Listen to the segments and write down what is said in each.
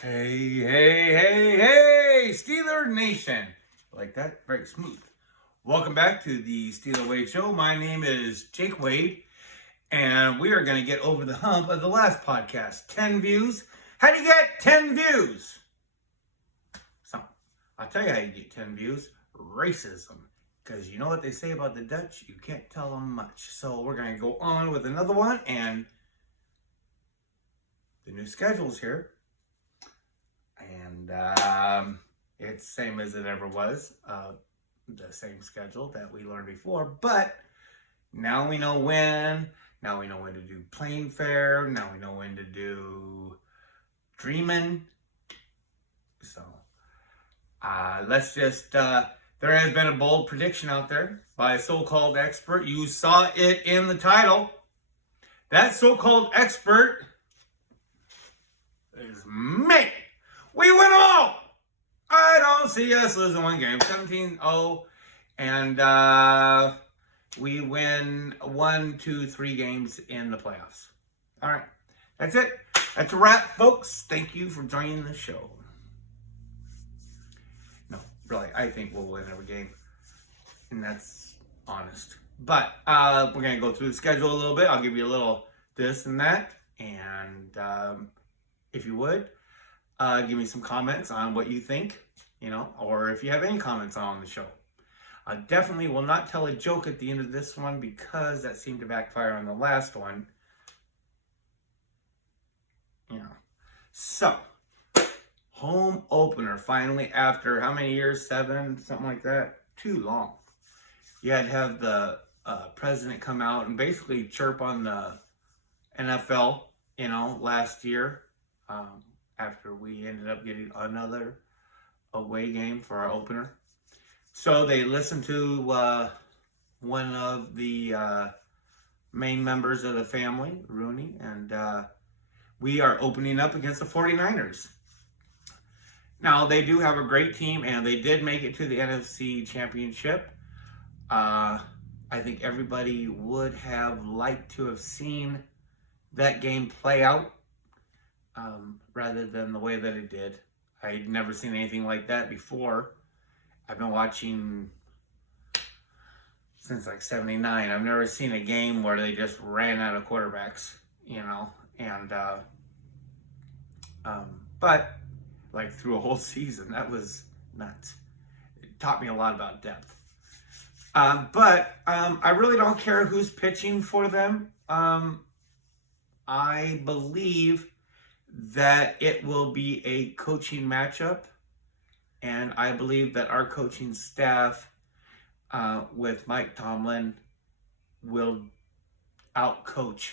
Hey, Steeler Nation. Like that? Very smooth. Welcome back to the Steeler Wade Show. My name is Jake Wade, and we are going to get over the hump of the last podcast. 10 views. How do you get 10 views? So, I'll tell you how you get 10 views. Racism. Because you know what they say about the Dutch? You can't tell them much. So, we're going to go on with another one, and the new schedule's here. And it's the same as it ever was, the same schedule that we learned before. But now we know when. Now we know when to do plane fare. Now we know when to do dreaming. So let's just, there has been a bold prediction out there by a so-called expert. You saw it in the title. That so-called expert is me. We win all! I don't see us losing one game. 17-0. And we win 1, 2, 3 games in the playoffs. All right. That's it. That's a wrap, folks. Thank you for joining the show. No, really, I think we'll win every game. And that's honest. But we're going to go through the schedule a little bit. I'll give you a little this and that. And if you would, give me some comments on what you think, or if you have any comments on the show. I definitely will not tell a joke at the end of this one because that seemed to backfire on the last one. So, home opener finally after how many years? 7, something like that. Too long. You had to have the president come out and basically chirp on the NFL, last year. After we ended up getting another away game for our opener. So they listened to one of the main members of the family, Rooney, and we are opening up against the 49ers. Now, they do have a great team, and they did make it to the NFC Championship. I think everybody would have liked to have seen that game play out. Rather than the way that it did. I'd never seen anything like that before. I've been watching since like 79. I've never seen a game where they just ran out of quarterbacks, but like through a whole season, that was nuts. It taught me a lot about depth. But I really don't care who's pitching for them. I believe that it will be a coaching matchup, and I believe that our coaching staff with Mike Tomlin will outcoach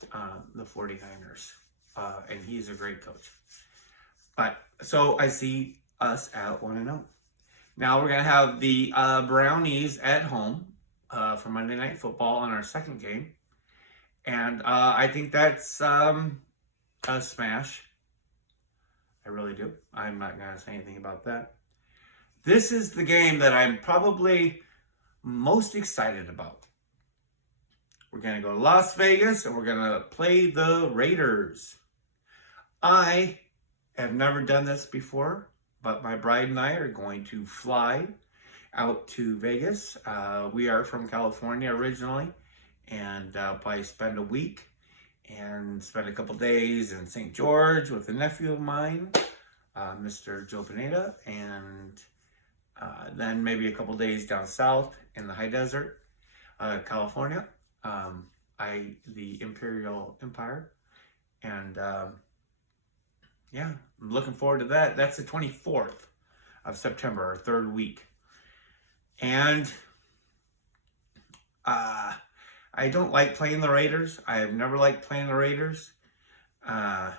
the 49ers, and he's a great coach. But so I see us at 1-0. Now we're gonna have the Brownies at home for Monday Night Football on our second game, and I think that's a smash. I really do. I'm not going to say anything about that. This is the game that I'm probably most excited about. We're going to go to Las Vegas and we're going to play the Raiders. I have never done this before, but my bride and I are going to fly out to Vegas. We are from California originally, and probably spend a week and spend a couple days in St. George with a nephew of mine, Mr. Joe Pineda, and then maybe a couple days down south in the high desert, California, the Imperial Empire, and I'm looking forward to that. That's the 24th of September, our third week, and I don't like playing the Raiders. I have never liked playing the Raiders. I'll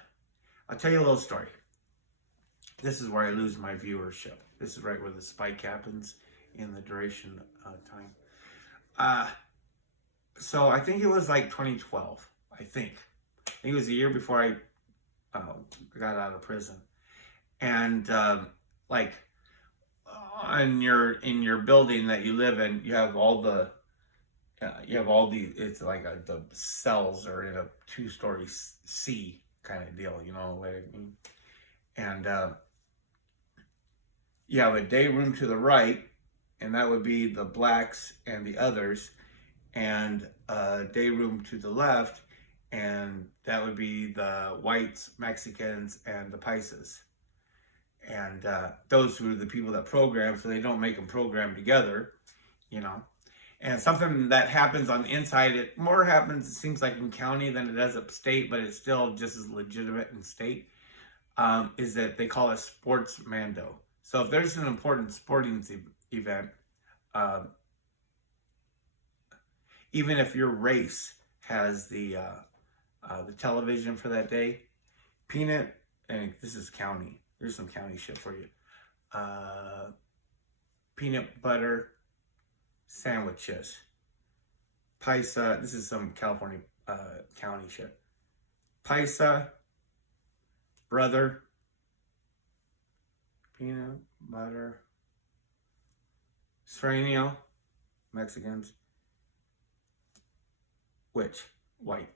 tell you a little story. This is where I lose my viewership. This is right where the spike happens in the duration of time. So I think it was like 2012. I think it was the year before I got out of prison. And in your building that you live in, you have all the it's like the cells are in a 2-story C kind of deal, what I mean? And you have a day room to the right, and that would be the blacks and the others, and a day room to the left, and that would be the whites, Mexicans, and the Paisas. And those were the people that program, so they don't make them program together, you know. And something that happens on the inside, it more happens, it seems like, in county than it does upstate, but it's still just as legitimate in state, is that they call it sports mando. So if there's an important sporting event, even if your race has the television for that day, peanut, and this is county, here's some county shit for you. Peanut butter sandwiches. Paisa, this is some California county shit. Paisa, brother, peanut butter, Sranio, Mexicans, which? White.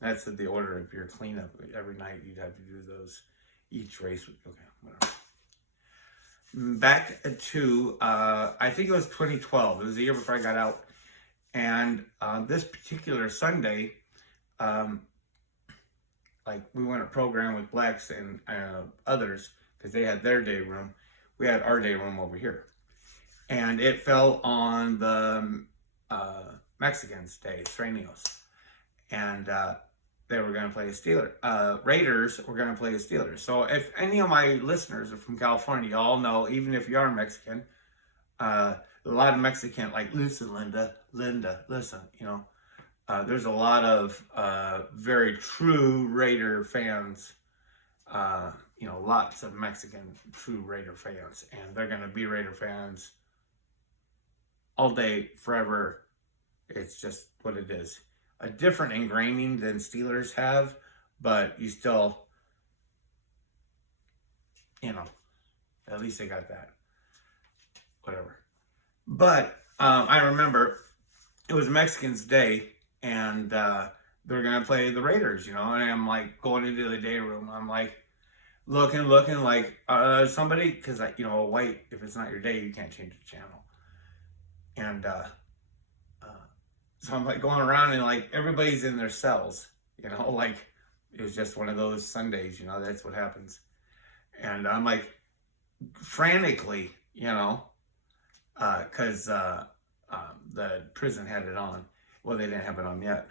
That's the order of your cleanup. Every night you'd have to do those. Each race would, okay, whatever. Back to, I think it was 2012. It was the year before I got out. And this particular Sunday, like we went to program with blacks and others because they had their day room. We had our day room over here. And it fell on the Mexicans' day, Stranios. And they were going to play the Steelers. Raiders were going to play the Steelers. So if any of my listeners are from California, you all know, even if you are Mexican, a lot of Mexican, like, listen, Linda, listen, you know. There's a lot of very true Raider fans, you know, lots of Mexican true Raider fans. And they're going to be Raider fans all day, forever. It's just what it is. A different ingraining than Steelers have, but you still, you know, at least they got that. Whatever. But I remember it was Mexicans' Day, and they're going to play the Raiders, you know, and I'm like going into the day room. I'm like looking like somebody, because, you know, a white, if it's not your day, you can't change the channel. And so I'm like going around and like everybody's in their cells, you know, like it was just one of those Sundays, you know, that's what happens. And I'm like frantically, you know, because the prison had it on. Well, they didn't have it on yet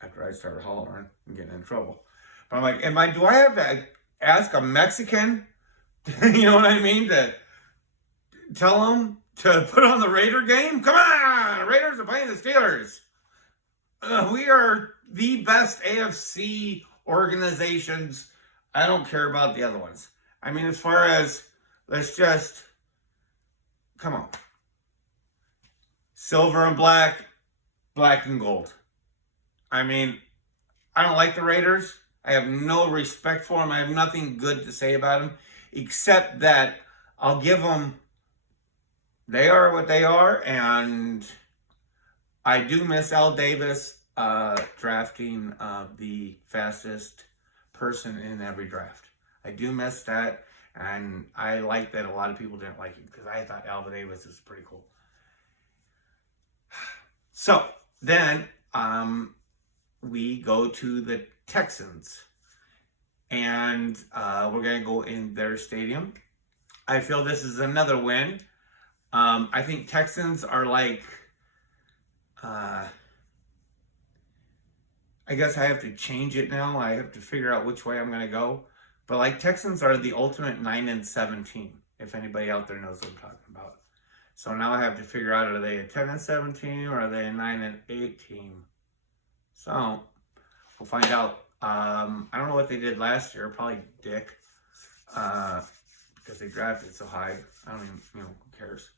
after I started hollering and getting in trouble. But I'm like, do I have to ask a Mexican, you know what I mean, to tell them to put on the Raider game? Come on, the Raiders are playing the Steelers. We are the best AFC organizations. I don't care about the other ones. I mean, as far as, let's just, come on. Silver and black, black and gold. I mean, I don't like the Raiders. I have no respect for them. I have nothing good to say about them, except that I'll give them, they are what they are, and I do miss Al Davis drafting the fastest person in every draft. I do miss that, and I like that a lot of people didn't like him because I thought Al Davis was pretty cool. So then we go to the Texans, and we're going to go in their stadium. I feel this is another win. I think Texans are like, I guess I have to change it now. I have to figure out which way I'm going to go. But like Texans are the ultimate 9-17, if anybody out there knows what I'm talking about. So now I have to figure out, are they a 10-17 or are they a 9-8 team? So we'll find out. I don't know what they did last year. Probably dick. Because they drafted so high. I don't even, who cares?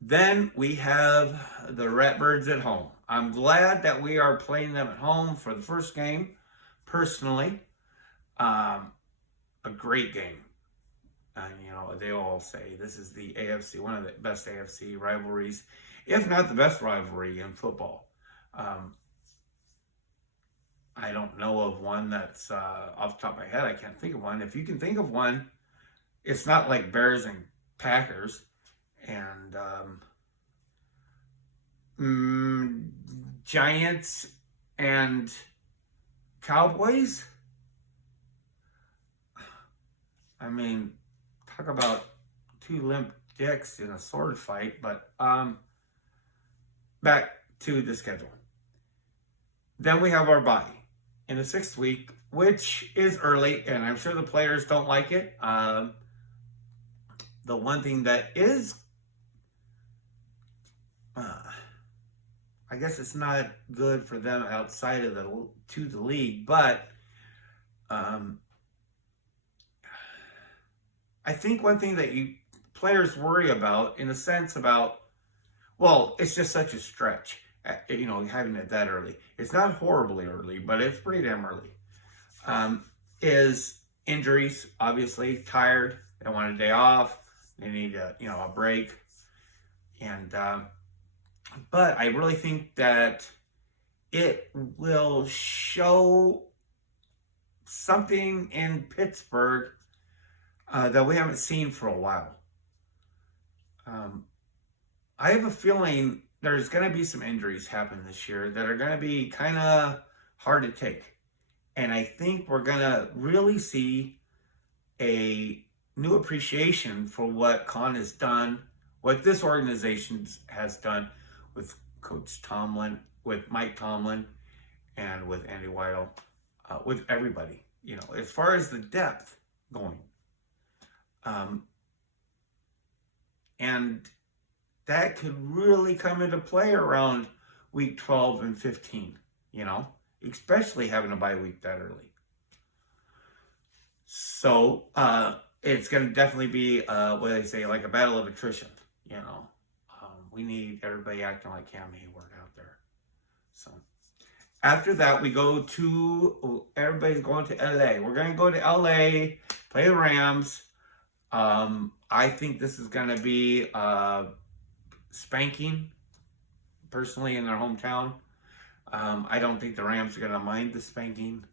Then we have the Ratbirds at home. I'm glad that we are playing them at home for the first game, personally. A great game. They all say this is the AFC, one of the best AFC rivalries, if not the best rivalry in football. I don't know of one that's off the top of my head. I can't think of one. If you can think of one, it's not like Bears and Packers and mm, Giants and Cowboys. I mean, talk about two limp dicks in a sword fight. But back to the schedule. Then we have our bye in the 6th week, which is early, and I'm sure the players don't like it. The one thing that is, I guess it's not good for them outside of the league, but I think one thing that players worry about, in a sense, well, it's just such a stretch, having it that early. It's not horribly early, but it's pretty damn early. Is injuries, obviously, tired, they want a day off, they need a break. And but I really think that it will show something in Pittsburgh that we haven't seen for a while. I have a feeling there's going to be some injuries happen this year that are going to be kind of hard to take. And I think we're going to really see a new appreciation for what Con has done, what this organization has done with Coach Tomlin, with Mike Tomlin, and with Andy Weidel, with everybody, as far as the depth going. And that could really come into play around week 12 and 15, especially having a bye week that early. So it's going to definitely be, what they say, like a battle of attrition, we need everybody acting like Cam Hayward out there. So after that, everybody's going to LA. We're going to go to LA, play the Rams. I think this is going to be spanking, personally, in their hometown. I don't think the Rams are going to mind the spanking.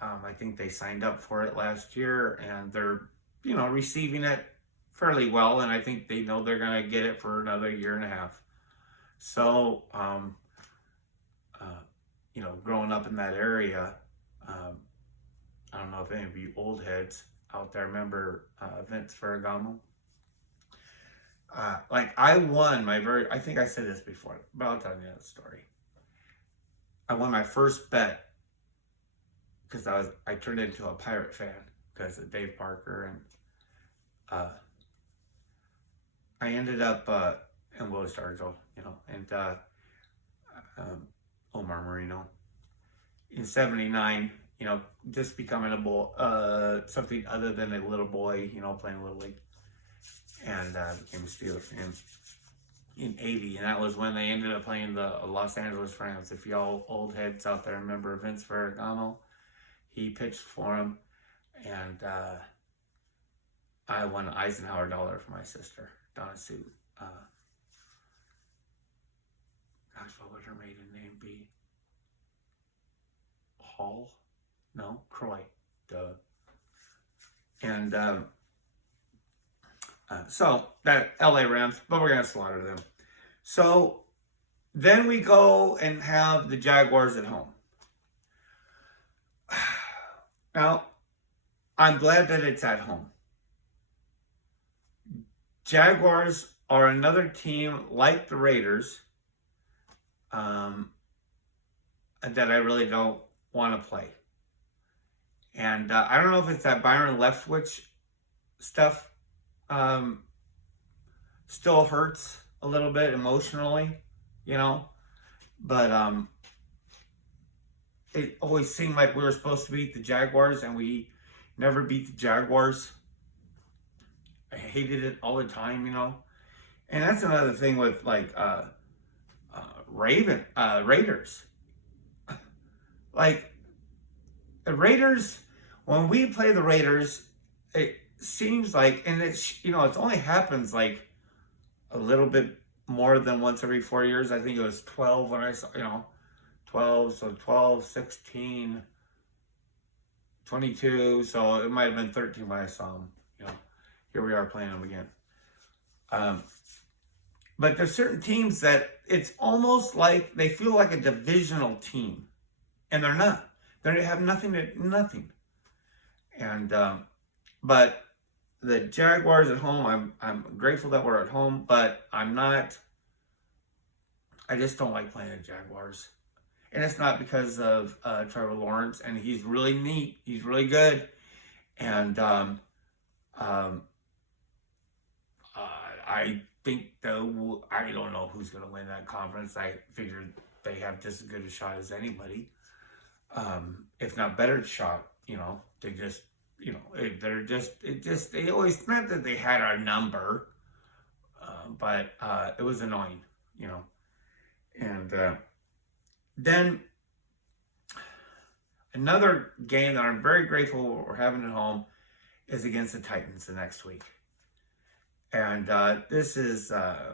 I think they signed up for it last year, and they're, receiving it fairly well, and I think they know they're going to get it for another year and a half. So, growing up in that area, I don't know if any of you old heads out there remember Vince Ferragamo. I won I think I said this before, but I'll tell you that story. I won my first bet because I turned into a Pirate fan because of Dave Parker, and I ended up in Willis Stargell, and Omar Marino in '79. Just becoming something other than a little boy, playing Little League, and became a Steeler fan in '80, and that was when they ended up playing the Los Angeles Rams. If y'all old heads out there remember Vince Ferragamo, he pitched for him, and I won an Eisenhower dollar for my sister, Donna Sue. What would her maiden name be? Hall? No, Croy. Duh. And so that LA Rams, but we're gonna slaughter them. So then we go and have the Jaguars at home. Now, I'm glad that it's at home. Jaguars are another team like the Raiders that I really don't want to play. And I don't know if it's that Byron Leftwich stuff still hurts a little bit emotionally, but it always seemed like we were supposed to beat the Jaguars, and we never beat the Jaguars. I hated it all the time, And that's another thing with Raiders. Like the Raiders, when we play the Raiders, it seems like, and it's it only happens like a little bit more than once every 4 years. I think it was 12 when I saw 12 12, so 12, 16, 22, so it might have been 13 when I saw them. Here we are playing them again. But there's certain teams that it's almost like they feel like a divisional team, and they're not. They have nothing. And but the Jaguars at home, I'm grateful that we're at home, but I'm not. I just don't like playing the Jaguars, and it's not because of Trevor Lawrence, and he's really neat. He's really good, and I think though I don't know who's going to win that conference. I figured they have just as good a shot as anybody, if not better shot. They just, they always, not that they had our number, but it was annoying, and then another game that I'm very grateful we're having at home is against the Titans the next week. And this is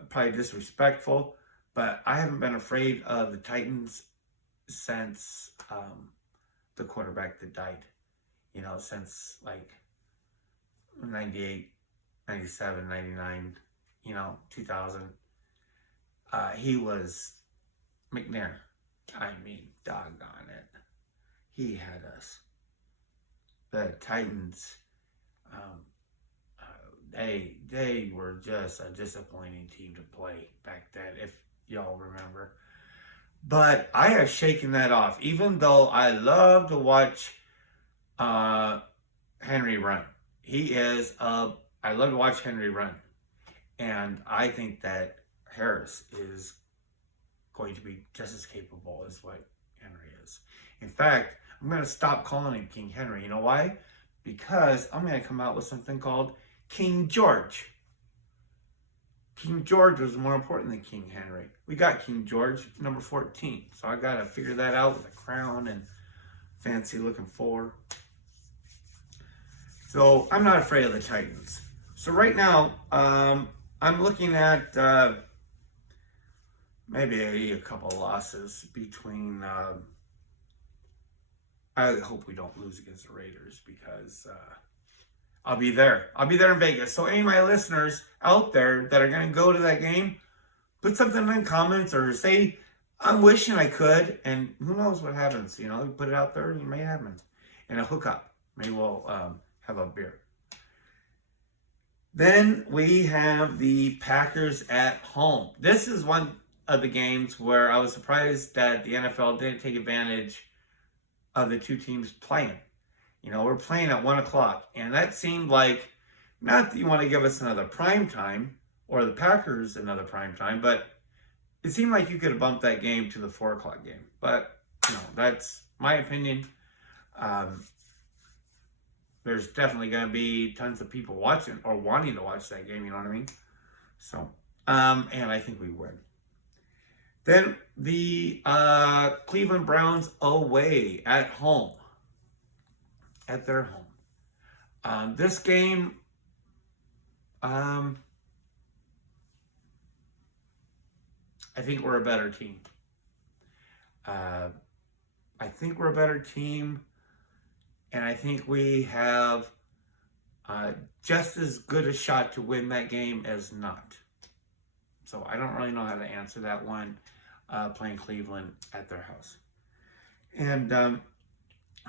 probably disrespectful, but I haven't been afraid of the Titans since the quarterback that died. Since like 98, 97, 99, 2000. He was McNair. I mean, doggone it. He had us. The Titans, they were just a disappointing team to play back then, if y'all remember. But I have shaken that off, even though I love to watch Henry run. I love to watch Henry run. And I think that Harris is going to be just as capable as what Henry is. In fact, I'm going to stop calling him King Henry. You know why? Because I'm going to come out with something called King George. King George was more important than King Henry. We got King George, number 14. So I got to figure that out with a crown and fancy looking floor. So I'm not afraid of the Titans. So right now, I'm looking at maybe a couple of losses between. I hope we don't lose against the Raiders because I'll be there. I'll be there in Vegas. So any of my listeners out there that are going to go to that game, put something in the comments or say, I'm wishing I could. And who knows what happens. You put it out there and it may happen. And a hookup. Maybe we'll have a beer. Then we have the Packers at home. This is one of the games where I was surprised that the NFL didn't take advantage of the two teams playing. We're playing at 1 o'clock, and that seemed like, not that you want to give us another prime time, or the Packers another prime time, but it seemed like you could have bumped that game to the 4 o'clock game. But, that's my opinion. There's definitely going to be tons of people watching or wanting to watch that game, you know what I mean? So, and I think we win. Then the Cleveland Browns away at home. At their home. This game, I think we're a better team. And I think we have just as good a shot to win that game as not. So I don't really know how to answer that one, playing Cleveland at their house. And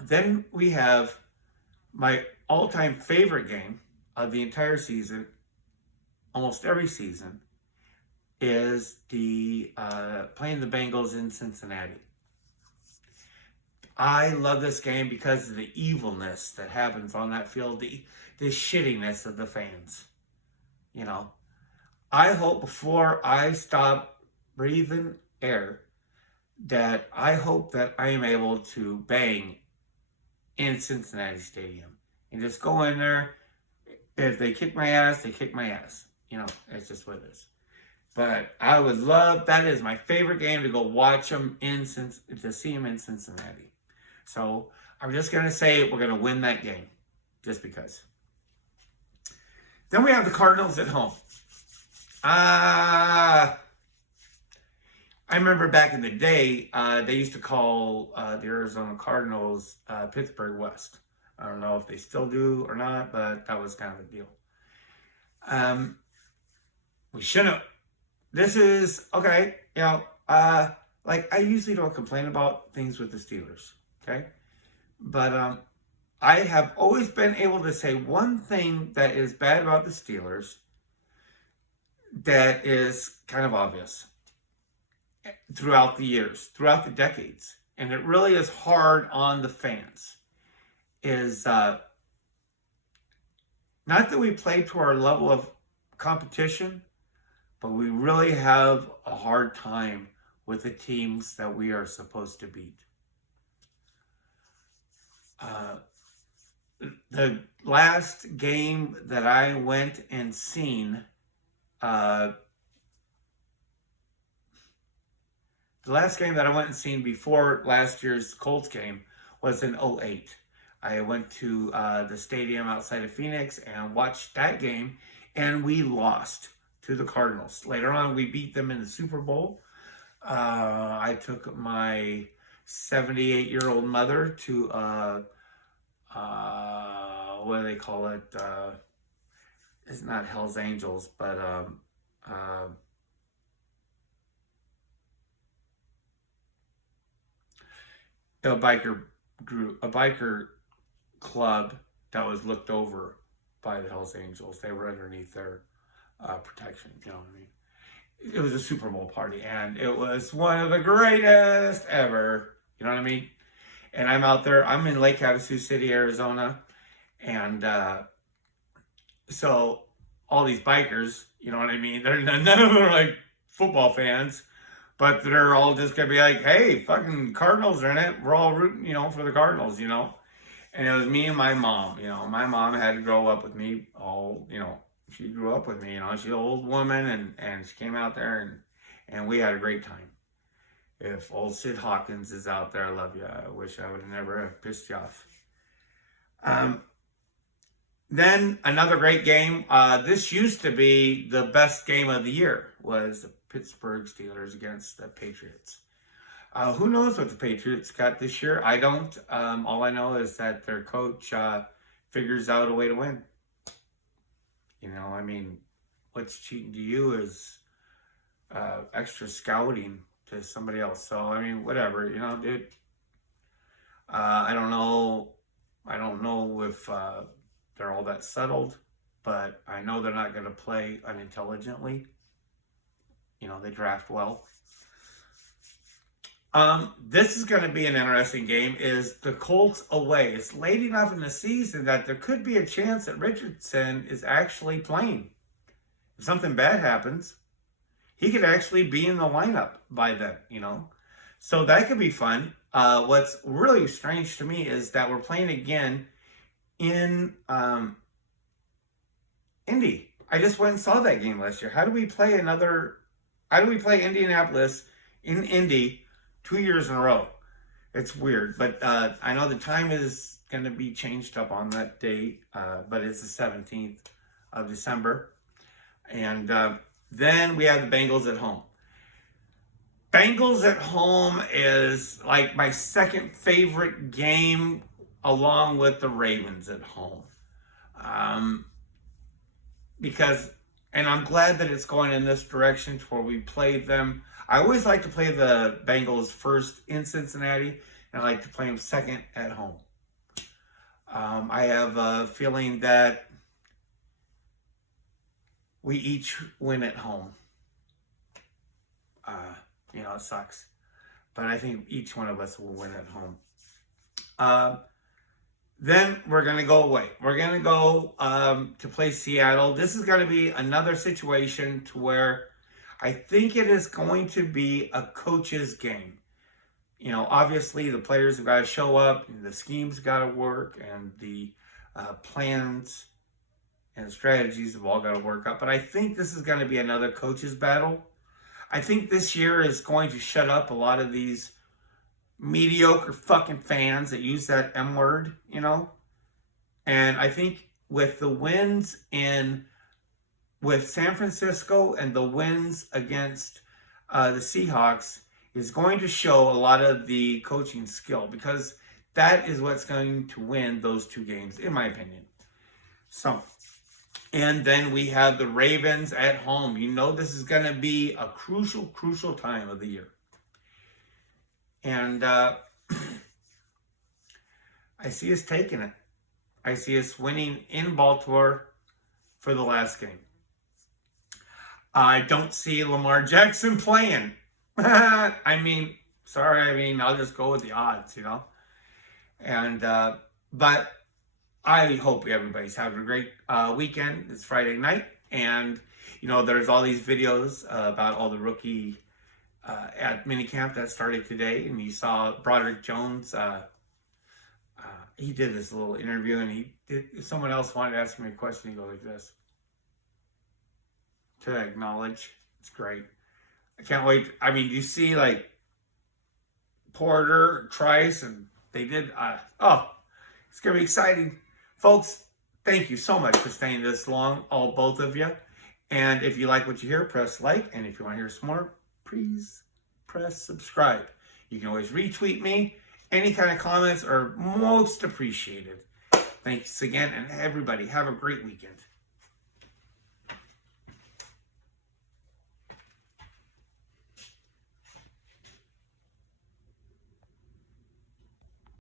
then we have my all-time favorite game of the entire season, almost every season, is the playing the Bengals in Cincinnati. I love this game because of the evilness that happens on that field, the shittiness of the fans. I hope before I stop breathing air that I hope that I am able to bang in Cincinnati Stadium and just go in there. If they kick my ass, they kick my ass. It's just what it is. But I would love, that is my favorite game to go watch them to see them in Cincinnati. So I'm just going to say we're going to win that game just because. Then we have the Cardinals at home. I I remember back in the day, they used to call the Arizona Cardinals Pittsburgh West. I don't know if they still do or not, but that was kind of a deal. We shouldn't. This is okay. Like I usually don't complain about things with the Steelers. Okay, but I have always been able to say one thing that is bad about the Steelers that is kind of obvious throughout the years, throughout the decades, and it really is hard on the fans, is not that we play to our level of competition, but we really have a hard time with the teams that we are supposed to beat. The last game that I went and seen, the last game that I went and seen before last year's Colts game was in 2008. I went to the stadium outside of Phoenix and watched that game, and we lost to the Cardinals. Later on, we beat them in the Super Bowl. I took my 78-year-old mother to, what do they call it? It's not Hell's Angels, but a biker group, a biker club that was looked over by the Hell's Angels. They were underneath their protection, you know what I mean? It was a Super Bowl party, and it was one of the greatest ever, you know what I mean? And I'm out there, I'm in Lake Havasu City, Arizona, and so all these bikers, you know what I mean? None of them are like football fans, but they're all just gonna be like, hey, fucking Cardinals are in it. We're all rooting, for the Cardinals, And it was me and my mom, My mom had to grow up with me all, she grew up with me, She's an old woman, and she came out there, and we had a great time. If old Sid Hawkins is out there, I love you. I wish I would have never pissed you off. Then another great game. This used to be the best game of the year, was the Pittsburgh Steelers against the Patriots. Who knows what the Patriots got this year? I don't. All I know is that their coach figures out a way to win. What's cheating to you is extra scouting to somebody else. So, whatever, dude. I don't know if they're all that settled, but I know they're not going to play unintelligently. They draft well. This is going to be an interesting game, is the Colts away. It's late enough in the season that there could be a chance that Richardson is actually playing. If something bad happens, he could actually be in the lineup by then, So that could be fun. What's really strange to me is that we're playing again in Indy. I just went and saw that game last year. How do we play Indianapolis in Indy 2 years in a row? It's weird, but I know the time is going to be changed up on that date, but it's the 17th of December. And then we have the Bengals at home. Bengals at home is like my second favorite game, along with the Ravens at home. And I'm glad that it's going in this direction to where we play them. I always like to play the Bengals first in Cincinnati, and I like to play them second at home. I have a feeling that we each win at home. It sucks, but I think each one of us will win at home. Then we're going to go away. We're going to go to play Seattle. This is going to be another situation to where I think it is going to be a coach's game. Obviously the players have got to show up, and the schemes got to work, and the plans and strategies have all got to work out. But I think this is going to be another coach's battle. I think this year is going to shut up a lot of these mediocre fucking fans that use that M word, And I think with the wins with San Francisco and the wins against the Seahawks is going to show a lot of the coaching skill, because that is what's going to win those 2 games, in my opinion. So, and then we have the Ravens at home. You know this is going to be a crucial time of the year. And I see us taking it. I see us winning in Baltimore for the last game. I don't see Lamar Jackson playing. I mean, I'll just go with the odds, you know. And but I hope everybody's having a great weekend. It's Friday night, and you know there's all these videos about all the rookie at minicamp that started today, and you saw Broderick Jones. He did this little interview, and someone else wanted to ask me a question. He goes like this: to acknowledge. It's great. I can't wait. I mean, you see like Porter, Trice, and they did. It's gonna be exciting, folks. Thank you so much for staying this long, both of you. And if you like what you hear, press like. And if you want to hear some more, please press subscribe. You can always retweet me. Any kind of comments are most appreciated. Thanks again, and everybody have a great weekend.